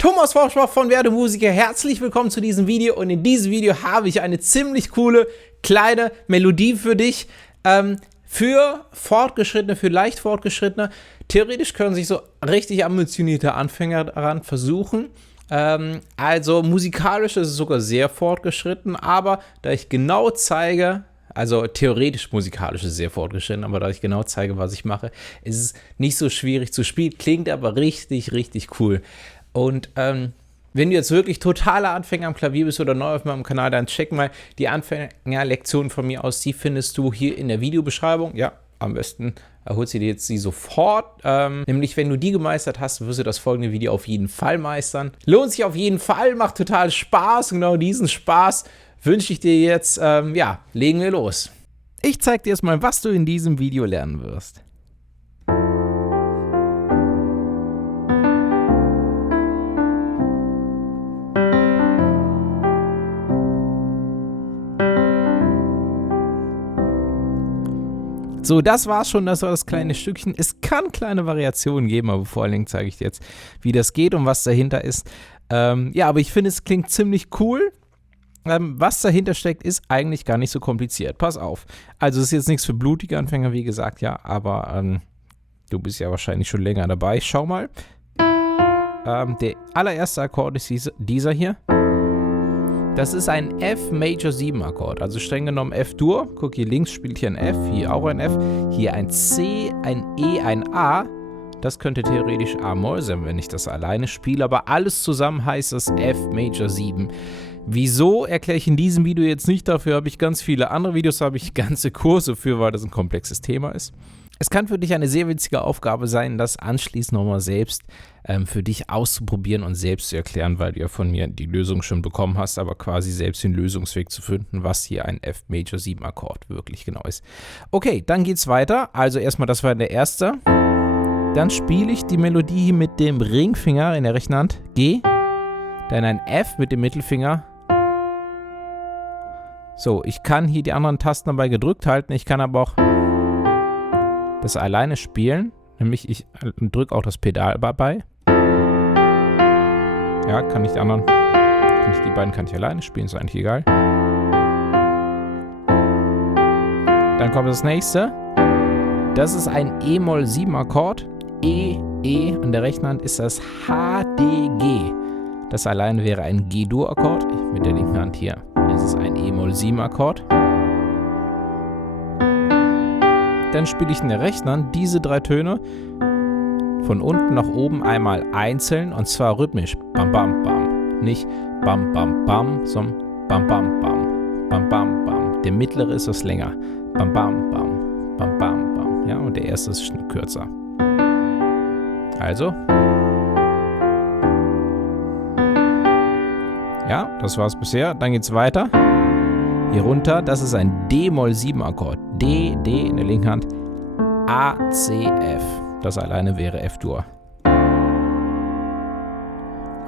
Thomas Forschbach von Werdemusiker, herzlich willkommen zu diesem Video und in diesem Video habe ich eine ziemlich coole kleine Melodie für dich, für Fortgeschrittene, für leicht Fortgeschrittene. Theoretisch können sich so richtig ambitionierte Anfänger daran versuchen. Also musikalisch ist es sogar sehr fortgeschritten, aber da ich genau zeige, also theoretisch musikalisch ist es sehr fortgeschritten, aber da ich genau zeige, was ich mache, ist es nicht so schwierig zu spielen, klingt aber richtig, richtig cool. Und wenn du jetzt wirklich totaler Anfänger am Klavier bist oder neu auf meinem Kanal, dann check mal die Anfängerlektion von mir aus. Die findest du hier in der Videobeschreibung. Ja, am besten holst du dir jetzt die sofort. Nämlich, wenn du die gemeistert hast, wirst du das folgende Video auf jeden Fall meistern. Lohnt sich auf jeden Fall, macht total Spaß. Und genau diesen Spaß wünsche ich dir jetzt. Ja, legen wir los. Ich zeige dir erstmal, was du in diesem Video lernen wirst. So, das war's schon, das war das kleine Stückchen. Es kann kleine Variationen geben, aber vor allen Dingen zeige ich dir jetzt, wie das geht und was dahinter ist. Ja, aber ich finde, es klingt ziemlich cool. Was dahinter steckt, ist eigentlich gar nicht so kompliziert. Pass auf. Also, es ist jetzt nichts für blutige Anfänger, wie gesagt, ja, aber du bist ja wahrscheinlich schon länger dabei. Schau mal. Der allererste Akkord ist dieser hier. Das ist ein F Major 7 Akkord, also streng genommen F-Dur. Guck, hier links spielt hier ein F, hier auch ein F, hier ein C, ein E, ein A. Das könnte theoretisch A-Moll sein, wenn ich das alleine spiele, aber alles zusammen heißt das F Major 7. Wieso, erkläre ich in diesem Video jetzt nicht, dafür habe ich ganz viele andere Videos, habe ich ganze Kurse für, weil das ein komplexes Thema ist. Es kann für dich eine sehr witzige Aufgabe sein, das anschließend nochmal selbst für dich auszuprobieren und selbst zu erklären, weil du ja von mir die Lösung schon bekommen hast, aber quasi selbst den Lösungsweg zu finden, was hier ein F Major 7 Akkord wirklich genau ist. Okay, dann geht's weiter. Also erstmal, das war der erste. Dann spiele ich die Melodie mit dem Ringfinger in der rechten Hand, G. Dann ein F mit dem Mittelfinger. So, ich kann hier die anderen Tasten dabei gedrückt halten, ich kann aber auch das alleine spielen, nämlich ich drücke auch das Pedal dabei. Ja, kann ich die beiden kann ich alleine spielen, ist eigentlich egal. Dann kommt das nächste. Das ist ein E-Moll 7 Akkord. E, in der rechten Hand ist das H, D, G. Das alleine wäre ein G-Dur Akkord. Mit der linken Hand hier ist es ein E-Moll 7 Akkord. Dann spiele ich in der rechten Hand diese drei Töne von unten nach oben einmal einzeln und zwar rhythmisch. Bam, bam, bam. Nicht bam, bam, bam, sondern bam, bam, bam. Bam, bam, bam. Der mittlere ist was länger. Bam, bam, bam. Bam, bam, bam. Ja, und der erste ist kürzer. Also. Ja, das war's bisher. Dann geht's weiter. Hier runter, das ist ein D-Moll 7 Akkord. D, D in der linken Hand, A, C, F. Das alleine wäre F-Dur.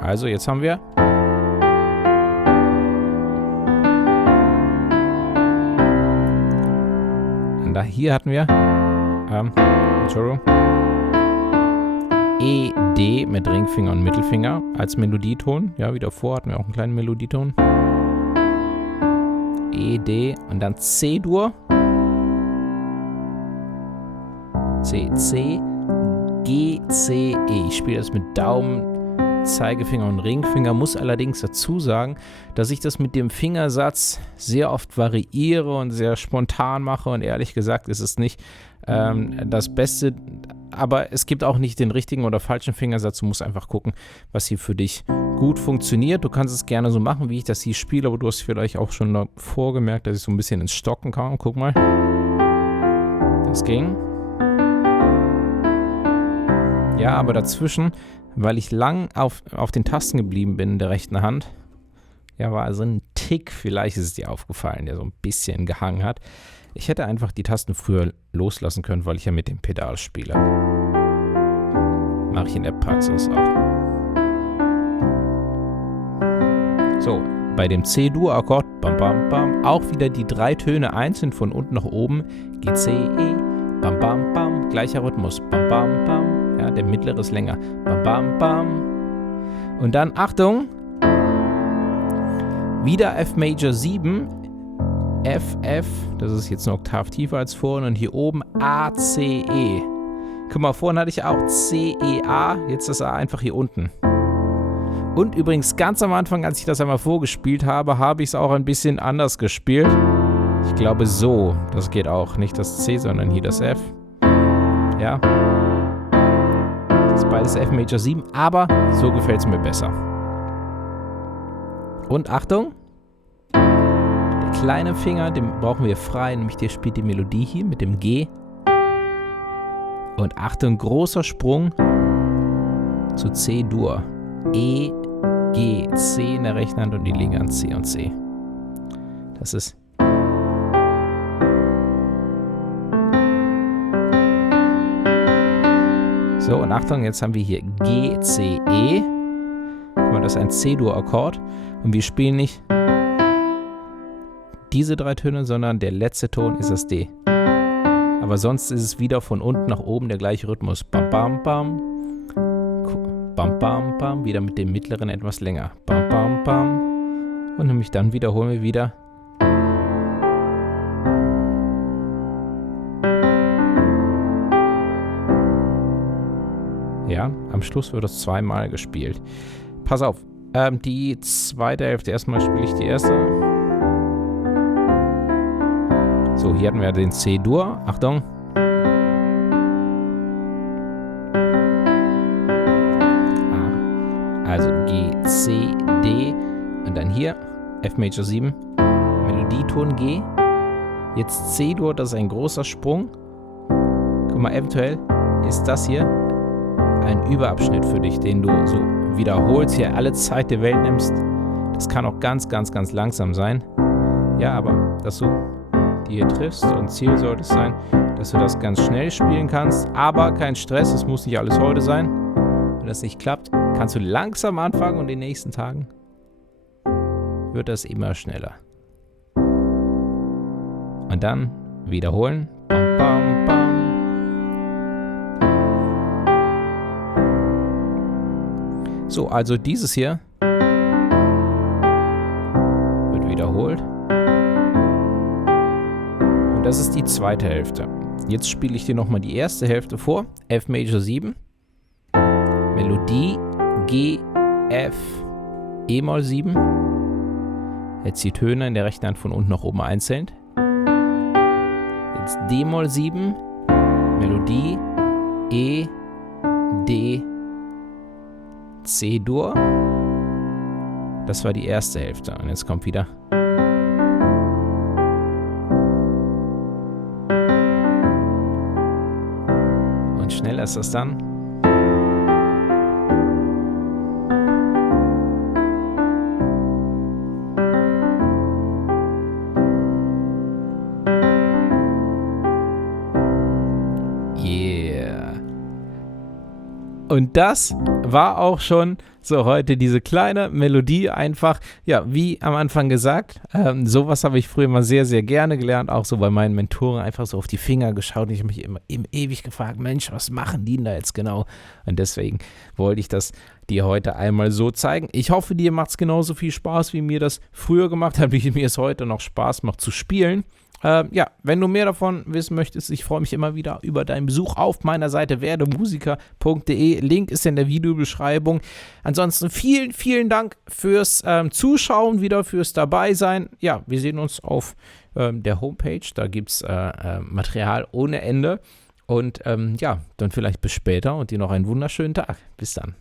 Also jetzt haben wir und da hier hatten wir Entschuldigung, E, D mit Ringfinger und Mittelfinger als Melodieton. Ja, wie davor hatten wir auch einen kleinen Melodieton. E, D und dann C-Dur. C, C, G, C, E. Ich spiele das mit Daumen, Zeigefinger und Ringfinger. Muss allerdings dazu sagen, dass ich das mit dem Fingersatz sehr oft variiere und sehr spontan mache. Und ehrlich gesagt ist es nicht das Beste. Aber es gibt auch nicht den richtigen oder falschen Fingersatz. Du musst einfach gucken, was hier für dich gut funktioniert. Du kannst es gerne so machen, wie ich das hier spiele, aber du hast vielleicht auch schon vorgemerkt, dass ich so ein bisschen ins Stocken kam. Guck mal. Das ging. Ja, aber dazwischen, weil ich lang auf den Tasten geblieben bin in der rechten Hand, ja, war also ein Tick, vielleicht ist es dir aufgefallen, der so ein bisschen gehangen hat. Ich hätte einfach die Tasten früher loslassen können, weil ich ja mit dem Pedal spiele. Mache ich in der Praxis auch. So, bei dem C-Dur-Akkord, bam, bam, bam, auch wieder die drei Töne einzeln von unten nach oben. G, C, E, bam, bam, bam, gleicher Rhythmus, bam, bam, bam. Ja, der mittlere ist länger, bam, bam, bam. Und dann, Achtung, wieder F Major 7, F, F, das ist jetzt eine Oktav tiefer als vorhin und hier oben A, C, E. Guck mal, vorhin hatte ich auch C, E, A, jetzt das A einfach hier unten. Und übrigens ganz am Anfang, als ich das einmal vorgespielt habe, habe ich es auch ein bisschen anders gespielt. Ich glaube so, das geht auch, nicht das C, sondern hier das F. Ja. Das ist beides F Major 7, aber so gefällt es mir besser. Und Achtung, der kleine Finger, den brauchen wir frei, nämlich der spielt die Melodie hier mit dem G. Und Achtung, großer Sprung zu C-Dur. E, G, C in der rechten Hand und die linke Hand C und C. Das ist... So, und Achtung, jetzt haben wir hier G, C, E. Guck mal, das ist ein C-Dur-Akkord. Und wir spielen nicht diese 3 Töne, sondern der letzte Ton ist das D. Aber sonst ist es wieder von unten nach oben der gleiche Rhythmus. Bam, bam, bam. Bam, bam, bam. Wieder mit dem mittleren etwas länger. Bam, bam, bam. Und nämlich dann wiederholen wir wieder. Ja, am Schluss wird es 2-mal gespielt. Pass auf, die zweite Hälfte, erstmal spiele ich die erste. So, hier hatten wir den C-Dur, Achtung. Also G, C, D und dann hier F Major 7, Melodieton G. Jetzt C-Dur, das ist ein großer Sprung. Guck mal, eventuell ist das hier ein Überabschnitt für dich, den du so wiederholst, hier alle Zeit der Welt nimmst. Das kann auch ganz, ganz, ganz langsam sein. Ja, aber dass du die hier triffst und Ziel sollte es sein, dass du das ganz schnell spielen kannst, aber kein Stress, es muss nicht alles heute sein. Wenn das nicht klappt, kannst du langsam anfangen und in den nächsten Tagen wird das immer schneller. Und dann wiederholen. Bam, bam, bam. So, also dieses hier wird wiederholt. Und das ist die zweite Hälfte. Jetzt spiele ich dir nochmal die erste Hälfte vor. F Major 7. Melodie G, F, E-Moll 7. Jetzt die Töne in der rechten Hand von unten nach oben einzeln. Jetzt D-Moll 7. Melodie E, D, C-Dur. Das war die erste Hälfte. Und jetzt kommt wieder. Und schneller ist das dann. Yeah. Und das war auch schon so heute diese kleine Melodie einfach, ja, wie am Anfang gesagt, sowas habe ich früher immer sehr, sehr gerne gelernt, auch so bei meinen Mentoren einfach so auf die Finger geschaut und ich habe mich immer ewig gefragt, Mensch, was machen die denn da jetzt genau? Und deswegen wollte ich das dir heute einmal so zeigen. Ich hoffe, dir macht es genauso viel Spaß, wie mir das früher gemacht hat, wie mir es heute noch Spaß macht zu spielen. Ja, wenn du mehr davon wissen möchtest, ich freue mich immer wieder über deinen Besuch auf meiner Seite werdemusiker.de. Link ist in der Videobeschreibung. Ansonsten vielen, vielen Dank fürs Zuschauen, wieder fürs Dabeisein. Ja, wir sehen uns auf der Homepage. Da gibt es Material ohne Ende. Und ja, dann vielleicht bis später und dir noch einen wunderschönen Tag. Bis dann.